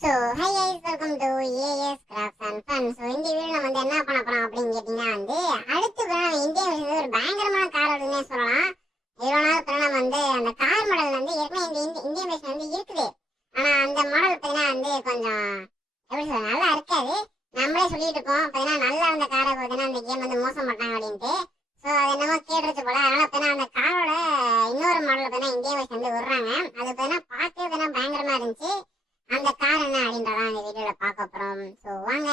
So hi guys, welcome to as crafts and fun. So இந்த video நம்ம வந்து என்ன பண்ண போறோம் அப்படின்னு கேட்டிங்கன்னா அடுத்து நம்ம இந்தியா விஷயத்துல ஒரு பயங்கரமான கார் வருதுன்னே சொல்லலாம். இவ்வளோ நாள் இப்போ நம்ம அந்த கார் மாடல் ஏற்கனவே இந்த இந்தியன் பேஷன் இருக்குது. ஆனால் அந்த மாடல் பார்த்தீங்கன்னா கொஞ்சம் எப்படி சொல்ல நல்லா இருக்காது. நம்மளே சொல்லிட்டு இருக்கோம் பார்த்தீங்கன்னா நல்லா இருந்த காரை பார்த்தீங்கன்னா அந்த கேம் மோசம் பண்ணாங்க அப்படின்ட்டு. ஸோ அது என்னமோ கேட்டுருச்சு போல. அதனால பார்த்தீங்கன்னா அந்த காரோட இன்னொரு மாடல் பார்த்தீங்கன்னா இந்தியன் பேஷன் விடுறாங்க. அது பார்த்தீங்கன்னா பார்க்கவே பயங்கரமா இருந்துச்சு. அந்த கார் என்ன அப்படின்றதான் இந்த வீடியோல பார்க்க போறோம். ஸோ வாங்க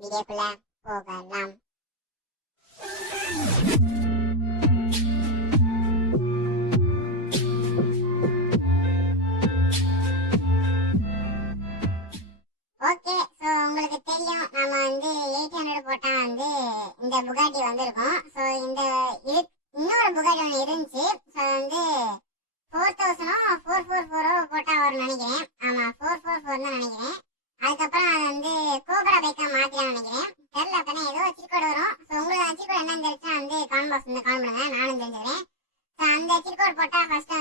வீடியோக்குள்ள போகலாம். ஓகே, ஸோ உங்களுக்கு தெரியும் நம்ம 800 போட்டா இந்த புகாட்டி வந்திருக்கும். ஸோ இந்த இன்னொரு புகாட்டி ஒன்று இருந்துச்சு. ஸோ 4000 444 போட்டா வரும்னு நினைக்கிறேன். ஆமா 444 தான் நினைக்கிறேன். அதுக்கப்புறம் அது கோப்ரா பைக்கா மாத்திரம் நினைக்கிறேன். தெரியல, அப்பனா ஏதோ சிக்கோடு வரும். ஸோ உங்களுக்கு அந்த சிக்கோடு என்னன்னு தெரிஞ்சா காமெண்ட் பாக்ஸ் கால் பண்ணுங்க, நானும் தெரிஞ்சுக்கிறேன். ஸோ அந்த சிக்கோடு போட்டா ஃபர்ஸ்ட்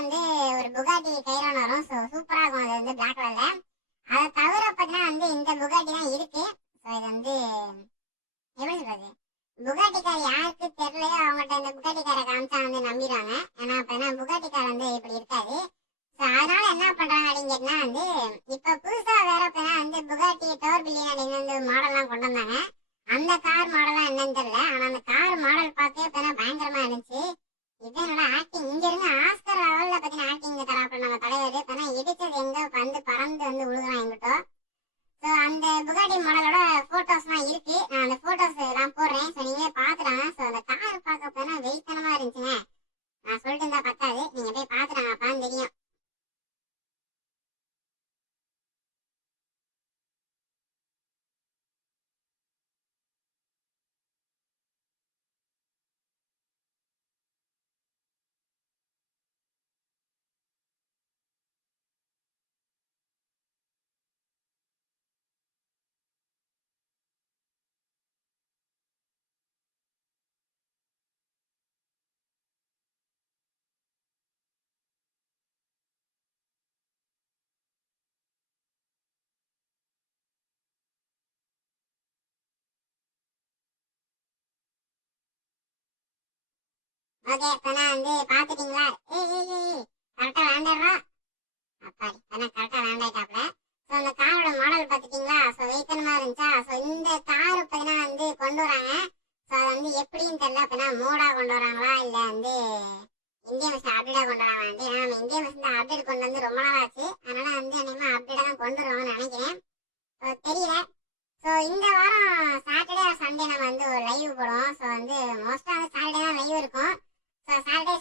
ஒரு புகாட்டி கைரான் வரும். ஸோ சூப்பரா இருக்கும். அது பிளாக் கலர்ல. அதை தவிர பார்த்தீங்கன்னா இந்த புகாட்டி தான் இருக்கு. ஸோ இது எப்படி சொல்றது, புகாட்டி கார் யாருக்கு தெரியலையோ அவங்கள்ட்ட இந்த புகாட்டி காரை காமிச்சா நம்பிடுவாங்க. ஏன்னா அப்ப புகாட்டி கார் இப்படி இருக்காது. ஸோ அதனால என்ன பண்றாங்க அப்படின்னு கேட்டா இப்ப புதுசா வேற புகாட்டி டோர் பில்லியன் அப்படின்னு மாடல்லாம் கொண்டு வந்தாங்க. அந்த கார் மாடலாம் என்னன்னு தெரியல. ஆனா அந்த கார் மாடல் பார்க்கவே பயங்கரமா இருந்துச்சு. இதனோட ஆக்டிங் இங்க இருந்து ஆஸ்கர் லெவல்ல பாத்தீங்கன்னா ஆக்டிங் தராப்புல நம்ம தலைவர் இடிச்சது எங்க பறந்து விழுகுறான் எங்கிட்ட. ஸோ அந்த புகாட்டி மாடலோட போட்டோஸ்லாம் இருக்கு. நான் அந்த போட்டோஸ் எல்லாம் போடுறேன். ஸோ நீங்களே பாத்துட்டாங்க. ஸோ அந்த கார் பார்க்க போனா வெயிட்டனமா இருந்துச்சுங்க. நான் சொல்லிட்டு இருந்தா பத்தாது, நீங்க போய் பாத்துட்டாங்க, அப்பான்னு தெரியும். ஓகே, இப்போ நான் பாத்துட்டீங்களா? ஏய் ஏய் ஏய், கரெக்டா லேண்டர்ரா. அப்பாடி, கரெக்டா லேண்ட் ஆயிட்டாப்ல. ஸோ அந்த காரோட மாடல் பாத்துட்டீங்களா? ஸோ வெயிட்டனமா இருந்துச்சா? ஸோ இந்த கார் பார்த்தீங்கன்னா கொண்டு வராங்க. ஸோ அது எப்படின்னு தெரியல. அப்படின்னா மோடா கொண்டு வராங்களா இல்ல இந்தியா மிஷன் அப்டேட்டா கொண்டு வராங்களான்ட்டு. ஏன்னா நம்ம இந்தியா மிஷன் அப்டேட் கொண்டு ரொம்ப நாள் ஆச்சு. அதனால அநேகமா அப்டேட்டா தான் கொண்டு வருவாங்கன்னு நினைக்கிறேன். தெரியல. ஸோ இந்த வாரம் சாட்டர்டே சண்டே நம்ம ஒரு லைவ் போடுவோம். ஸோ மோஸ்டா சாட்டர்டே தான் லைவ் இருக்கும். ஸோ சாட்டர்டே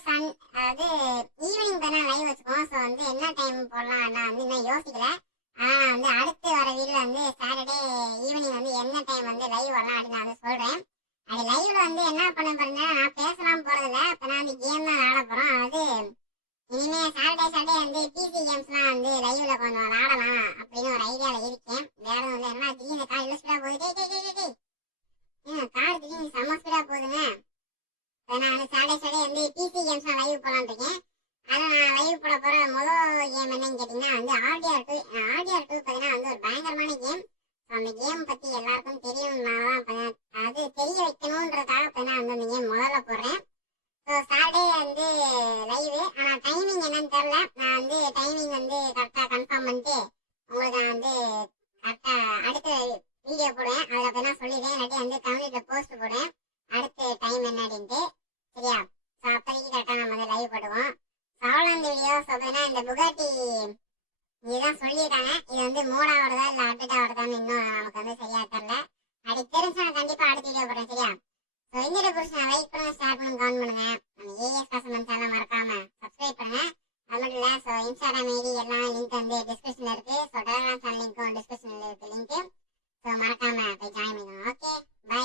அதாவது ஈவினிங் தானே லைவ் வச்சுக்குவோம். ஸோ என்ன டைம் போடலாம் நான் இன்னும் யோசிக்கல. ஆனால் அடுத்து வர வீடியோ சாட்டர்டே ஈவினிங் என்ன டைம் லைவ் வரலாம் அப்படின்னு நான் சொல்றேன். அது லைவ்ல என்ன பண்ண போறேன்னா நான் பேசலாம் போறதில்ல. இப்போ நான் கேம் தான் விளாட போறோம். அது இனிமே சாட்டர்டே பிசி கேம்ஸ்லாம் லைவ்ல கொஞ்சம் விளாடலாம் அப்படின்னு ஒரு ஐடியால இருக்கேன். வேற ஒன்றும் என்ன திடீர்னு கார் இல்லை ஸ்பீடா போகுது. கார் திடீர்னு செம்ம ஸ்பீடா போகுதுங்க. நான் சாட்டர்டே பிசி கேம்ஸ்லாம் லைவ் போலான்னு இருக்கேன். ஆனால் நான் லைவ் போட போற முதல் கேம் என்னன்னு கேட்டீங்கன்னா ஆர்டிஆர் 2. ஆர்டிஆர் 2 பார்த்தீங்கன்னா ஒரு பயங்கரமான கேம். அந்த கேம் பத்தி எல்லாருக்கும் தெரியணும்னால அது தெரிய வைக்கணும்ன்றதுக்காக அந்த கேம் முதல்ல போடுறேன். So Saturday live. ஆனால் டைமிங் என்னன்னு தெரியல. நான் டைமிங் கரெக்டாக கன்ஃபார்ம் பண்ணிட்டு உங்களுக்கு நான் கரெக்டாக அடுத்த வீடியோ போடுவேன். அதில் பார்த்தீங்கன்னா சொல்லிடுறேன். இல்லாட்டி கம்யூனிட்டியில் போஸ்ட் போடுவேன் அடுத்த டைம் என்ன அப்படின்ட்டு. சரியா? ஸோ அப்போதைக்கு கரெக்டாக நம்ம லைவ் போடுவோம். அவ்வளோ வீடியோ. ஸோ பார்த்தீங்கன்னா இந்த புகாட்டி இதுதான் சொல்லியிருக்காங்க. இது மோடா வருதா இல்லை அப்டேட்டா வருதான்னு இன்னும் நமக்கு சரியா தெரியல. அப்படி தெரிஞ்சா நான் கண்டிப்பாக அடுத்த வீடியோ போடுறேன். சரியா? ஸோ இந்த வீடியோ பிடிச்சா லைக் பண்ணுங்க, ஷேர் பண்ணுங்க, கமெண்ட் பண்ணுங்க. நம்ம ஏஎஸ் காசமன் சேனல் மறக்காம சப்ஸ்கிரைப் பண்ணுங்க. அது மட்டும் இல்லை, ஸோ இன்ஸ்டாகிராம் ஐடி எல்லாம் லிங்க் டிஸ்கிரிப்ஷனில் இருக்கு. ஸோ டெலிகிராம் சேனல் லிங்க்கும் டிஸ்கிரிப்ஷனில் இருக்கு லிங்க். ஸோ மறக்காம போய் ஜாயின் பண்ணுங்க. Okay, by.